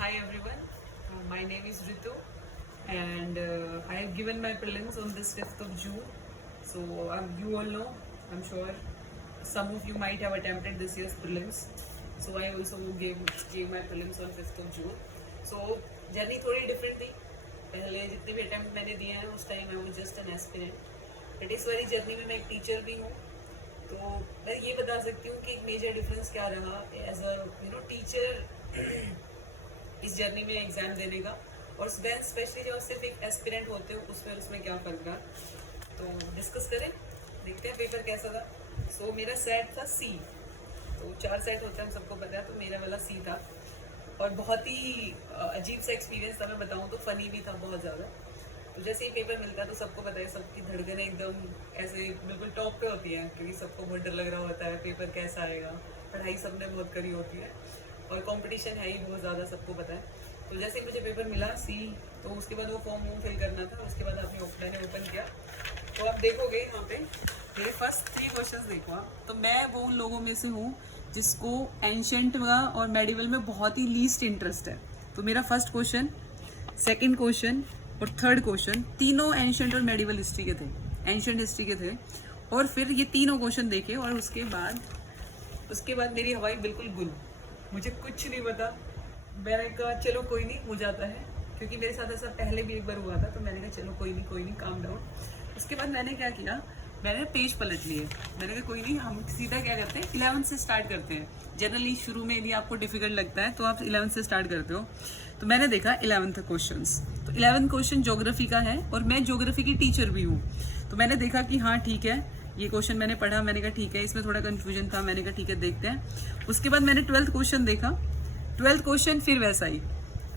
Hi everyone, my name is Ritu and I have given my prelims on this 5th of June. So you all know, I'm sure some of you might have attempted this year's prelims. So I also gave my prelims on 5th of June. So journey थोड़ी different थी. पहले जितने भी attempt मैंने दिए हैं उस time I was just an aspirant, but इस वाली जर्नी में मैं एक टीचर भी हूँ. तो मैं ये बता सकती हूँ कि एक मेजर डिफरेंस क्या रहा एज अ टीचर इस जर्नी में एग्जाम देने का, और देन स्पेशली जब सिर्फ एक एस्पिरेंट होते हो उसमें क्या फर्क रहा. तो डिस्कस करें, देखते हैं पेपर कैसा था. सो मेरा सेट था सी. तो 4 सेट होते हैं, हम सबको पता है. तो मेरा वाला सी था और बहुत ही अजीब सा एक्सपीरियंस था. मैं बताऊँ तो फनी भी था बहुत ज़्यादा. तो जैसे ही पेपर मिलता है तो सबको पता है, सबकी धड़कनें एकदम ऐसे बिल्कुल टॉप पे होती हैं, क्योंकि सबको बहुत डर लग रहा होता है पेपर कैसा आएगा. पढ़ाई सबने बहुत करी होती है और कंपटीशन है ही बहुत ज़्यादा, सबको पता है. तो जैसे ही मुझे पेपर मिला सी, तो उसके बाद वो फॉर्म फिल करना था. उसके बाद मैंने ओपन किया. तो आप देखोगे यहाँ पे मेरे फर्स्ट 3 क्वेश्चंस देखो आप. तो मैं वो उन लोगों में से हूँ जिसको एंशेंट का और मेडिवल में बहुत ही लीस्ट इंटरेस्ट है. तो मेरा फर्स्ट क्वेश्चन, सेकेंड क्वेश्चन और थर्ड क्वेश्चन तीनों एंशेंट और मेडिवल हिस्ट्री के थे, एंशेंट हिस्ट्री के थे. और फिर ये तीनों क्वेश्चन देखे और उसके बाद मेरी हवाई बिल्कुल गुल. मुझे कुछ नहीं पता. मैंने कहा चलो कोई नहीं, हो जाता है, क्योंकि मेरे साथ ऐसा पहले भी एक बार हुआ था. तो मैंने कहा चलो कोई नहीं, काम डाउन. उसके बाद मैंने क्या किया, मैंने पेज पलट लिए. मैंने कहा कोई नहीं, हम सीधा क्या करते हैं 11 से स्टार्ट करते हैं. जनरली शुरू में यदि आपको डिफिकल्ट लगता है तो आप 11 से स्टार्ट करते हो. तो मैंने देखा 11th क्वेश्चन. तो 11th क्वेश्चन ज्योग्राफी का है और मैं ज्योग्राफी की टीचर भी हूँ. तो मैंने देखा कि हाँ ठीक है, ये क्वेश्चन मैंने पढ़ा. मैंने कहा ठीक है, इसमें थोड़ा कंफ्यूजन था. मैंने कहा ठीक है देखते हैं. उसके बाद मैंने 12th क्वेश्चन देखा. 12th क्वेश्चन फिर वैसा ही,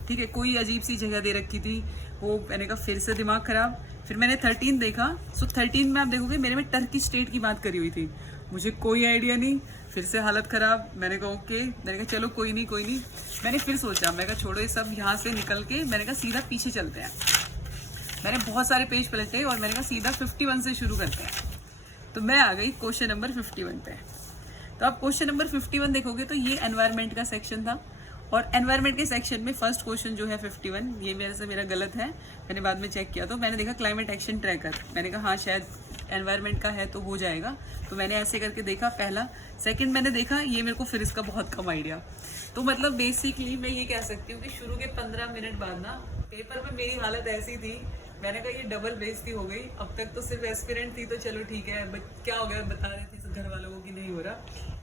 ठीक है, कोई अजीब सी जगह दे रखी थी वो. मैंने कहा फिर से दिमाग खराब. फिर मैंने 13 देखा. सो 13 में आप देखोगे मेरे में टर्की स्टेट की बात करी हुई थी. मुझे कोई आइडिया नहीं, फिर से हालत ख़राब. मैंने कहा ओके, मैंने कहा चलो कोई नहीं. मैंने फिर सोचा, मैं कहा छोड़ो ये सब, यहाँ से निकल के मैंने कहा सीधा पीछे चलते हैं. मैंने बहुत सारे पेज पलटे और मैंने कहा सीधा 51 से शुरू करते हैं. तो मैं आ गई क्वेश्चन नंबर 51 पे. तो आप क्वेश्चन नंबर 51 देखोगे तो ये एनवायरनमेंट का सेक्शन था. और एनवायरनमेंट के सेक्शन में फर्स्ट क्वेश्चन जो है 51, ये मेरा गलत है. मैंने बाद में चेक किया तो मैंने देखा क्लाइमेट एक्शन ट्रैकर. मैंने कहा हाँ शायद एनवायरनमेंट का है तो हो जाएगा. तो मैंने ऐसे करके देखा पहला. सेकंड मैंने देखा, ये मेरे को फिर इसका बहुत कम आइडिया. तो मतलब बेसिकली मैं ये कह सकती हूँ कि शुरू के 15 मिनट बाद ना पेपर में मेरी हालत ऐसी थी. मैंने कहा ये डबल बेइज्जती हो गई. अब तक तो सिर्फ एस्पिरेंट थी तो चलो ठीक है, क्या हो गया बता रही थी घर वालों को कि नहीं हो रहा.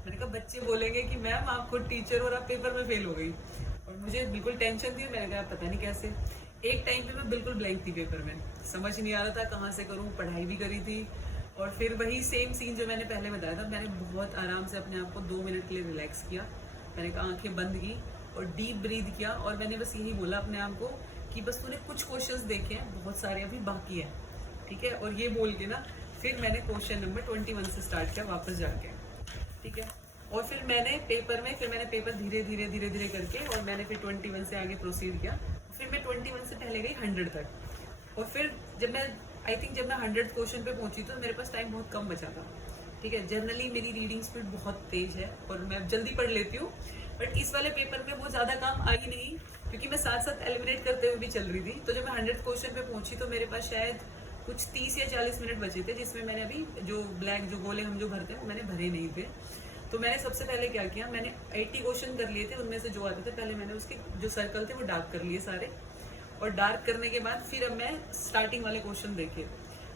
मैंने कहा बच्चे बोलेंगे कि मैम आप खुद टीचर और आप पेपर में फेल हो गई. और मुझे बिल्कुल टेंशन थी. मैंने कहा पता नहीं कैसे. एक टाइम पे मैं बिल्कुल ब्लैंक थी पेपर में, समझ नहीं आ रहा था कहाँ से करूँ. पढ़ाई भी करी थी और फिर वही सेम सीन जो मैंने पहले बताया था. मैंने बहुत आराम से अपने आप को 2 मिनट के लिए रिलैक्स किया. मैंने कहा आंखें बंद की और डीप ब्रीथ किया और मैंने बस यही बोला अपने आप को कि बस तूने कुछ क्वेश्चंस देखे हैं, बहुत सारे अभी बाकी हैं, ठीक है. और ये बोल के ना फिर मैंने क्वेश्चन नंबर 21 से स्टार्ट किया वापस जाके, ठीक है. और फिर मैंने पेपर धीरे करके और मैंने फिर 21 से आगे प्रोसीड किया. फिर मैं 21 से पहले गई 100 तक. और फिर जब मैं 100th क्वेश्चन पे पहुंची तो मेरे पास टाइम बहुत कम बचा था, ठीक है. जनरली मेरी रीडिंग स्पीड बहुत तेज है और मैं जल्दी पढ़ लेती हूँ, बट इस वाले पेपर में वो ज़्यादा काम आई नहीं, क्योंकि मैं साथ साथ एलिमिनेट करते हुए भी चल रही थी. तो जब मैं 100th क्वेश्चन पे पहुंची तो मेरे पास शायद कुछ 30 या 40 मिनट बचे थे, जिसमें मैंने अभी जो ब्लैंक जो गोले हम जो भरते हैं वो मैंने भरे नहीं थे. तो मैंने सबसे पहले क्या किया, मैंने 80 क्वेश्चन कर लिए थे. उनमें से जो आते थे पहले मैंने उसके जो सर्कल थे वो डार्क कर लिए सारे. और डार्क करने के बाद फिर अब मैं स्टार्टिंग वाले क्वेश्चन देखे,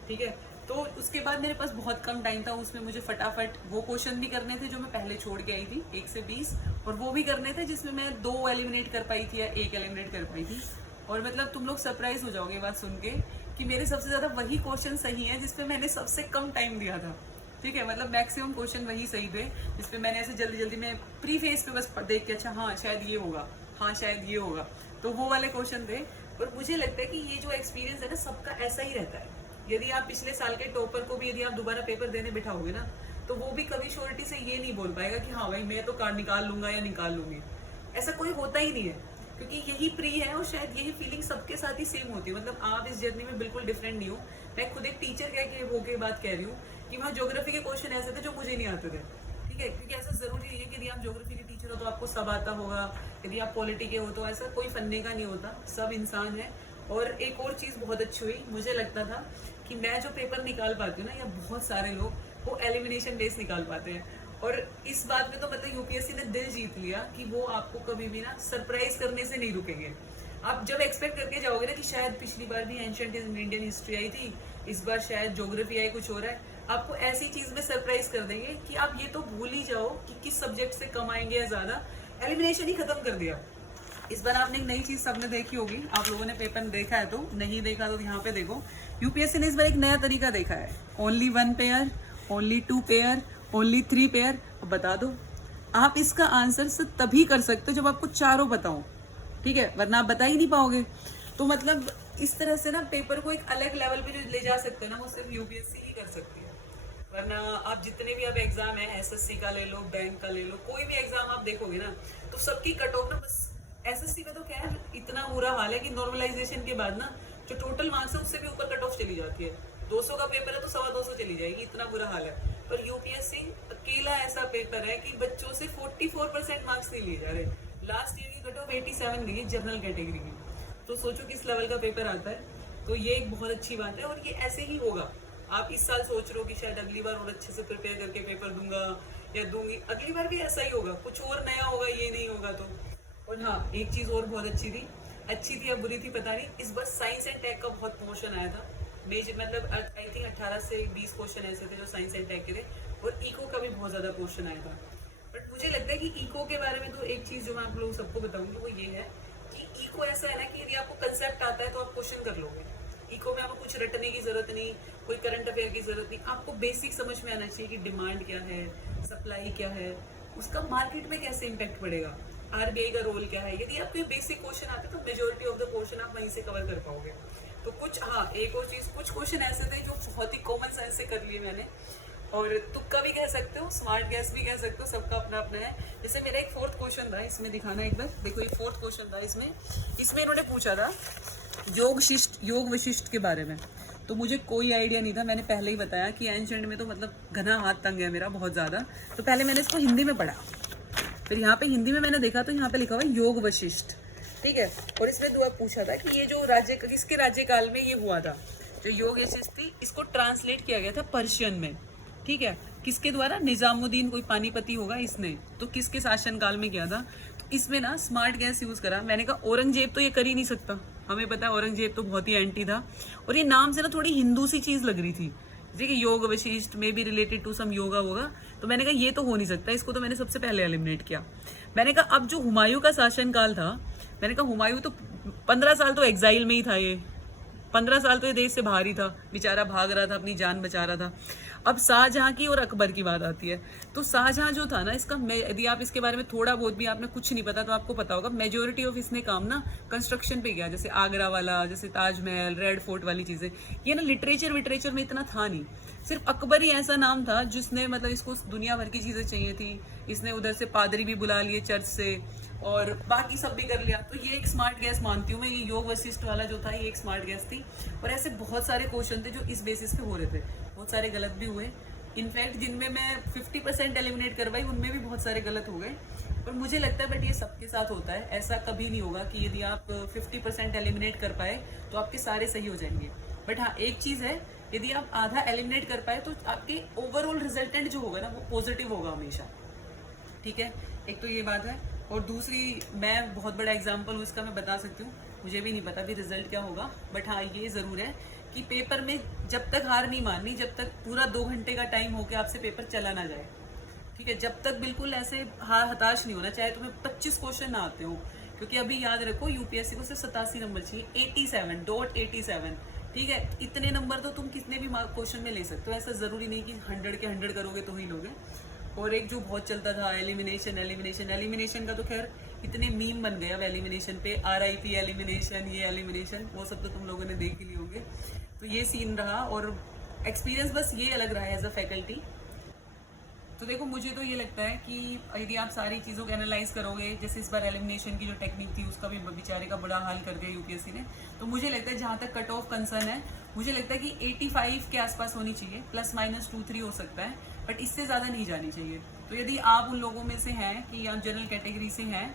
ठीक है. तो उसके बाद मेरे पास बहुत कम टाइम था. उसमें मुझे फटाफट वो क्वेश्चन भी करने थे जो मैं पहले छोड़ के आई थी 1 से 20, और वो भी करने थे जिसमें मैं 2 एलिमिनेट कर पाई थी या 1 एलिमिनेट कर पाई थी. और मतलब तुम लोग सरप्राइज हो जाओगे बात सुन के कि मेरे सबसे ज़्यादा वही क्वेश्चन सही है जिसपे मैंने सबसे कम टाइम दिया था, ठीक है. मतलब मैक्सिमम क्वेश्चन वही सही थे जिसपे मैंने ऐसे जल्दी में प्री फेस पे बस देख के अच्छा हाँ शायद ये होगा, हाँ शायद ये होगा, तो वो वाले क्वेश्चन थे. और मुझे लगता है कि ये जो एक्सपीरियंस है ना सबका ऐसा ही रहता है. यदि आप पिछले साल के टॉपर को भी यदि आप दोबारा पेपर देने बिठाओगे ना तो वो भी कभी श्योरिटी से ये नहीं बोल पाएगा कि हाँ भाई मैं तो कार्ड निकाल लूंगा या निकाल लूंगी. ऐसा कोई होता ही नहीं है, क्योंकि यही प्री है और शायद यही फीलिंग सबके साथ ही सेम होती है. मतलब आप इस जर्नी में बिल्कुल डिफरेंट नहीं हो. मैं खुद एक टीचर कह के होके बात कह रही हूँ कि वहाँ ज्योग्राफी के क्वेश्चन ऐसे थे जो मुझे नहीं आते थे, ठीक है. क्योंकि ऐसा जरूरी नहीं है कि यदि आप ज्योग्राफी के टीचर हो तो आपको सब आता होगा, यदि आप पॉलिटी के हो तो ऐसा कोई फन्ने का नहीं होता, सब इंसान है। और एक और चीज़ बहुत अच्छी हुई, मुझे लगता था कि मैं जो पेपर निकाल पाती हूँ ना, या बहुत सारे लोग वो एलिमिनेशन बेस निकाल पाते हैं। और इस बात में तो मतलब यूपीएससी ने दिल जीत लिया कि वो आपको कभी भी ना सरप्राइज करने से नहीं रुकेंगे। आप जब एक्सपेक्ट करके जाओगे ना कि शायद पिछली बार भी एंशिएंट इंडियन हिस्ट्री आई थी, इस बार शायद ज्योग्राफी आई, कुछ हो रहा है, आपको ऐसी चीज में सरप्राइज कर देंगे कि आप ये तो भूल ही जाओ कि किस सब्जेक्ट से कम आएंगे या ज्यादा। एलिमिनेशन ही खत्म कर दिया। इस बार आपने एक नई चीज सबने देखी होगी, आप लोगों ने पेपर देखा है, तो नहीं देखा तो यहाँ पे देखो, यूपीएससी ने इस बार एक नया तरीका देखा है। Only 1 pair, only 2 pair, only 3 pair. अब बता दो, आप इसका आंसर सिर्फ तभी कर सकते हो जब आपको चारों बताओ, ठीक है, वरना आप बता ही नहीं पाओगे। तो मतलब इस तरह से ना पेपर को एक अलग लेवल पे जो ले जा सकते हैं ना, वो सिर्फ यूपीएससी ही कर सकती है। वरना आप जितने भी आप एग्जाम है, एसएससी का ले लो, बैंक का ले लो, कोई भी एग्जाम आप देखोगे ना, तो सबकी कट ऑफ ना, बस एसएससी में तो क्या है, इतना बुरा हाल है कि नॉर्मलाइजेशन के बाद ना जो टोटल मार्क्स है उससे भी ऊपर कट ऑफ चली जाती है। 200 का पेपर है तो 225 चली जाएगी, इतना बुरा हाल है। पर यूपीएससी अकेला ऐसा पेपर है कि बच्चों से 44% मार्क्स नहीं लिए जा रहे। लास्ट ईयर की कट ऑफ 87 गई जनरल कैटेगरी की, तो सोचो किस लेवल का पेपर आता है। तो ये एक बहुत अच्छी बात है, और ये ऐसे ही होगा। आप इस साल सोच रहे हो कि शायद अगली बार और अच्छे से प्रिपेयर करके पेपर दूंगा या दूंगी, अगली बार भी ऐसा ही होगा, कुछ और नया होगा, ये नहीं होगा तो। और हाँ, एक चीज और बहुत अच्छी थी या बुरी थी पता नहीं, इस बार साइंस एंड टेक का बहुत पोर्शन आया था। मतलब आई थिंक 18 से 20 क्वेश्चन ऐसे थे जो साइंस एंड टेक के थे, और इको का भी बहुत ज्यादा क्वेश्चन आया था। बट मुझे लगता है कि इको के बारे में तो एक चीज जो मैं आप लोगों सबको बताऊंगी वो ये है कि इको ऐसा है ना कि यदि आपको कंसेप्ट आता है तो आप क्वेश्चन कर लोगे। इको में आपको कुछ रटने की जरूरत नहीं, कोई करंट अफेयर की जरूरत नहीं, आपको बेसिक समझ में आना चाहिए कि डिमांड क्या है, सप्लाई क्या है, उसका मार्केट में कैसे इम्पैक्ट पड़ेगा, आरबीआई का रोल क्या है। यदि आपको बेसिक क्वेश्चन आते तो मेजोरिटी ऑफ द क्वेश्चन आप वहीं से कवर कर पाओगे। तो कुछ, हाँ एक और चीज, कुछ क्वेश्चन ऐसे थे जो बहुत ही कॉमन सेंस से कर लिए मैंने, और तुक्का भी कह सकते हो, स्मार्ट गैस भी कह सकते हो, सबका अपना अपना है। जैसे मेरा एक 4th क्वेश्चन था, इसमें दिखाना एक बार, देखो ये 4th क्वेश्चन था। इसमें इन्होंने पूछा था योग वशिष्ठ के बारे में। तो मुझे कोई आइडिया नहीं था, मैंने पहले ही बताया कि एंशिएंट में तो मतलब घना हाथ तंग है मेरा बहुत ज़्यादा। तो पहले मैंने इसको हिंदी में पढ़ा, फिर यहाँ पे हिंदी में मैंने देखा तो यहाँ पे लिखा हुआ योग वशिष्ठ, ठीक है। और इसमें दुआ पूछा था कि ये जो किसके राज्यकाल में ये हुआ था, जो योग वशिष्ठ थी, इसको ट्रांसलेट किया गया था पर्शियन में, ठीक है। किसके द्वारा? निजामुद्दीन, कोई पानीपति होगा इसने, तो किसके शासनकाल में किया था। तो इसमें ना स्मार्ट गैस यूज करा। मैंने कहा औरंगजेब तो ये कर ही नहीं सकता, हमें पता है औरंगजेब तो बहुत ही एंटी था, और ये नाम से ना थोड़ी हिंदू सी चीज लग रही थी, जैसे कि योग वशिष्ठ में भी रिलेटेड टू सम योगा होगा। तो मैंने कहा ये तो हो नहीं सकता, इसको तो मैंने सबसे पहले एलिमिनेट किया। मैंने कहा अब जो हुमायूं का शासनकाल था, मैंने कहा हुमायूं तो 15 साल तो एग्जाइल में ही था, ये 15 साल तो ये देश से बाहर ही था, बेचारा भाग रहा था, अपनी जान बचा रहा था। अब शाहजहां की और अकबर की बात आती है, तो शाहजहां जो था ना, इसका यदि आप इसके बारे में थोड़ा बहुत भी आपने कुछ नहीं पता तो आपको पता होगा, मेजोरिटी ऑफ इसने काम ना कंस्ट्रक्शन पे किया, जैसे आगरा वाला, जैसे ताजमहल, रेड फोर्ट वाली चीजें। ये ना लिटरेचर में इतना था नहीं, सिर्फ अकबर ही ऐसा नाम था जिसने मतलब इसको दुनिया भर की चीजें चाहिए थी, इसने उधर से पादरी भी बुला लिए चर्च से, और बाकी सब भी कर लिया। तो ये एक स्मार्ट गैस मानती हूँ मैं, ये योग वशिष्ठ वाला जो था ये एक स्मार्ट गैस थी। और ऐसे बहुत सारे क्वेश्चन थे जो इस बेसिस पे हो रहे थे, बहुत सारे गलत भी हुए। इनफैक्ट जिनमें मैं 50% एलिमिनेट करवाई उनमें भी बहुत सारे गलत हो गए। पर मुझे लगता है बट ये सबके साथ होता है, ऐसा कभी नहीं होगा कि यदि आप 50% एलिमिनेट कर पाए तो आपके सारे सही हो जाएंगे। बट हाँ एक चीज़ है, यदि आप आधा एलिमिनेट कर पाए तो आपके ओवरऑल रिजल्टेंट जो होगा ना वो पॉजिटिव होगा हमेशा, ठीक है। एक तो ये बात है, और दूसरी मैं बहुत बड़ा एग्जाम्पल हूँ इसका, मैं बता सकती हूँ, मुझे भी नहीं पता भी रिजल्ट क्या होगा। बट हाँ ये ज़रूर है कि पेपर में जब तक हार नहीं माननी, जब तक पूरा 2 घंटे का टाइम हो के आपसे पेपर चला ना जाए, ठीक है, जब तक बिल्कुल ऐसे हताश नहीं होना, चाहे तुम्हें 25 क्वेश्चन ना आते हो। क्योंकि अभी याद रखो यूपीएससी को सिर्फ 87 नंबर चाहिए, 87.87, ठीक है। इतने नंबर तो तुम कितने भी क्वेश्चन में ले सकते हो, ऐसा ज़रूरी नहीं कि 100 के 100 करोगे तो ही लोगे। और एक जो बहुत चलता था एलिमिनेशन का तो खैर इतने मीम बन गए अब एलिमिनेशन पे, RIP एलिमिनेशन, ये एलिमिनेशन, वो सब तो तुम लोगों ने देख ही लिए होंगे। तो ये सीन रहा, और एक्सपीरियंस बस ये अलग रहा है एज अ फैकल्टी। तो देखो मुझे तो ये लगता है कि यदि आप सारी चीज़ों को एनालाइज करोगे, जैसे इस बार एलिमिनेशन की जो टेक्निक थी उसका भी बेचारे का बड़ा हाल कर दिया यूपीएससी ने। तो मुझे लगता है जहाँ तक कट ऑफ कंसर्न है, मुझे लगता है कि 85 के आसपास होनी चाहिए, ±2-3 हो सकता है, बट इससे ज़्यादा नहीं जानी चाहिए। तो यदि आप उन लोगों में से हैं कि आप जनरल कैटेगरी से हैं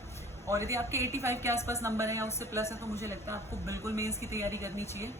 और यदि आपके 85 के आसपास नंबर है या उससे प्लस है, तो मुझे लगता है आपको बिल्कुल मेंस की तैयारी करनी चाहिए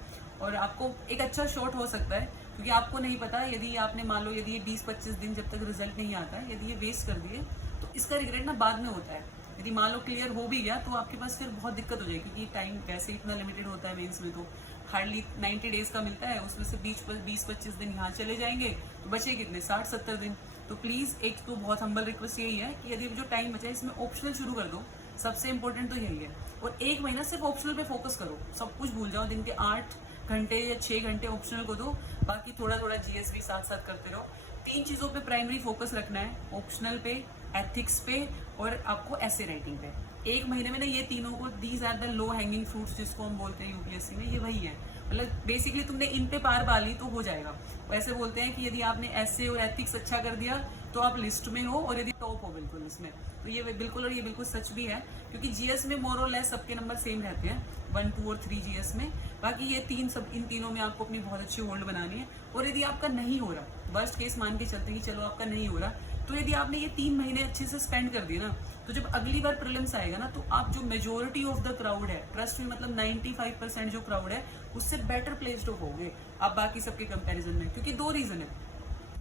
और आपको एक अच्छा शॉट हो सकता है, क्योंकि आपको नहीं पता यदि आपने मान लो यदि ये 20-25 दिन जब तक रिजल्ट नहीं आता है, यदि ये वेस्ट कर दिए तो इसका रिग्रेट ना बाद में होता है। यदि मान लो क्लियर हो भी गया तो आपके पास फिर बहुत दिक्कत हो जाएगी, क्योंकि टाइम वैसे इतना लिमिटेड होता है मेंस में, तो हार्डली 90 डेज का मिलता है, उसमें से 20-25 दिन यहाँ चले जाएंगे तो बचे कितने 60-70 दिन। तो प्लीज़ एक तो बहुत हम्बल रिक्वेस्ट यही है कि यदि जो टाइम बचा है इसमें ऑप्शनल शुरू कर दो, सबसे इंपॉर्टेंट तो यही है। और 1 महीना सिर्फ ऑप्शनल पे फोकस करो, सब कुछ भूल जाओ, दिन के 8 घंटे या 6 घंटे ऑप्शनल को दो, बाकी थोड़ा थोड़ा जीएस भी साथ साथ करते रहो। 3 चीज़ों पे प्राइमरी फोकस रखना है, ऑप्शनल पे, एथिक्स पे और आपको ऐसे राइटिंग पे। 1 महीने में ना ये तीनों को, these are the low hanging fruits जिसको हम बोलते हैं यूपीएससी में, ये वही है। मतलब बेसिकली तुमने इन पे पार पा ली तो हो जाएगा। वैसे बोलते हैं कि यदि आपने ऐसे और एथिक्स अच्छा कर दिया तो आप लिस्ट में हो और यदि टॉप हो बिल्कुल इसमें, तो ये बिल्कुल, और ये बिल्कुल सच भी है, क्योंकि जीएस में मोर और लेस सबके नंबर सेम रहते हैं, 1, 2 और 3 जीएस में। बाकी ये तीन, सब इन तीनों में आपको अपनी बहुत अच्छी होल्ड बनानी है। और यदि आपका नहीं हो रहा, वर्स्ट केस मान के चलते हैं कि चलो आपका नहीं हो रहा, तो यदि आपने ये 3 महीने अच्छे से स्पेंड कर दिए ना, तो जब अगली बार प्रीलिम्स आएगा ना, तो आप जो मेजोरिटी ऑफ द क्राउड है, ट्रस्ट में मतलब 95% जो क्राउड है उससे बेटर प्लेस्ड होगे आप बाकी सबके कंपैरिजन में। क्योंकि 2 रीजन है,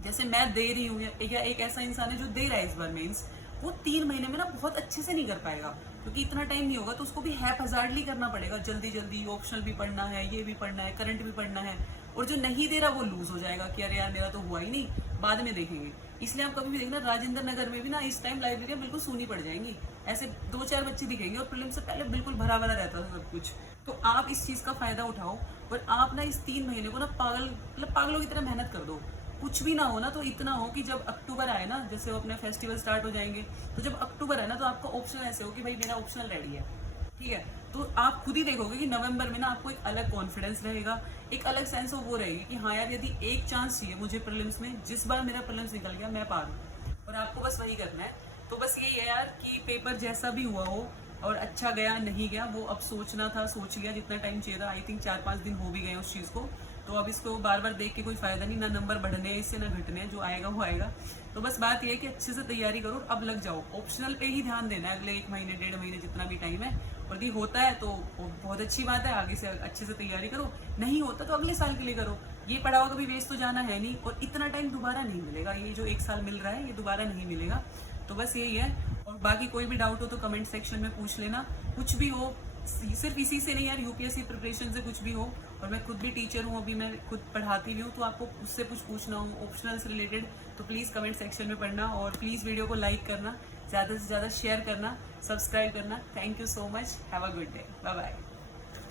जैसे मैं दे रही हूँ या एक ऐसा इंसान है जो दे रहा है इस बार मेंस, वो 3 महीने में ना बहुत अच्छे से नहीं कर पाएगा, क्योंकि इतना टाइम नहीं होगा, तो उसको भी हैपहजार्डली करना पड़ेगा, जल्दी जल्दी ऑप्शनल भी पढ़ना है, ये भी पढ़ना है, करंट भी पढ़ना है। और जो नहीं दे रहा वो लूज हो जाएगा कि अरे यार मेरा तो हुआ ही नहीं, बाद में देखेंगे। इसलिए आप कभी भी देखना, राजेंद्र नगर में भी ना इस टाइम लाइब्रेरियाँ बिल्कुल सूनी पड़ जाएंगी, ऐसे 2-4 बच्चे दिखेंगे और प्रीलिम्स से पहले बिल्कुल भरा भरा रहता था सब कुछ। तो आप इस चीज़ का फायदा उठाओ और आप ना इस 3 महीने को ना पागलों की तरह मेहनत कर दो। कुछ भी ना हो ना तो इतना हो कि जब अक्टूबर आए ना, जैसे वो अपने फेस्टिवल स्टार्ट हो जाएंगे, तो जब अक्टूबर है ना तो आपका ऑप्शनल ऐसे हो कि भाई मेरा ऑप्शनल रेडी है, ठीक है। तो आप खुद ही देखोगे कि नवंबर में ना आपको एक अलग कॉन्फिडेंस रहेगा, एक अलग सेंस ऑफ वो रहेगी कि हाँ यार, यदि एक चांस चाहिए मुझे प्रीलिम्स में, जिस बार मेरा प्रीलिम्स निकल गया मैं पार हूँ, और आपको बस वही करना है। तो बस यही है यार कि पेपर जैसा भी हुआ हो और अच्छा गया नहीं गया वो अब सोचना था, सोच लिया, जितना टाइम चाहिए था, आई थिंक 4-5 दिन हो भी गए उस चीज़ को, तो अब इसको बार बार देख के कोई फायदा नहीं, ना नंबर बढ़ने हैं इससे ना घटने हैं, जो आएगा वो आएगा। तो बस बात ये है कि अच्छे से तैयारी करो, अब लग जाओ, ऑप्शनल पे ही ध्यान देना है अगले 1 महीने 1.5 महीने जितना भी टाइम है, और यदि होता है तो बहुत अच्छी बात है, आगे से अच्छे से तैयारी करो, नहीं होता तो अगले साल के लिए करो, ये पढ़ा हुआ कभी वेस्ट तो जाना है नहीं, और इतना टाइम दोबारा नहीं मिलेगा, ये जो 1 साल मिल रहा है ये दोबारा नहीं मिलेगा। तो बस यही है, और बाकी कोई भी डाउट हो तो कमेंट सेक्शन में पूछ लेना, कुछ भी हो, सिर्फ इसी से नहीं यार, यूपीएससी प्रिपरेशन से कुछ भी हो, और मैं खुद भी टीचर हूँ, अभी मैं खुद पढ़ाती भी हूँ, तो आपको उससे कुछ पूछना हो ऑप्शनल से रिलेटेड तो प्लीज़ कमेंट सेक्शन में पढ़ना, और प्लीज़ वीडियो को लाइक करना, ज़्यादा से ज़्यादा शेयर करना, सब्सक्राइब करना। Thank you so much, have a good day, bye bye.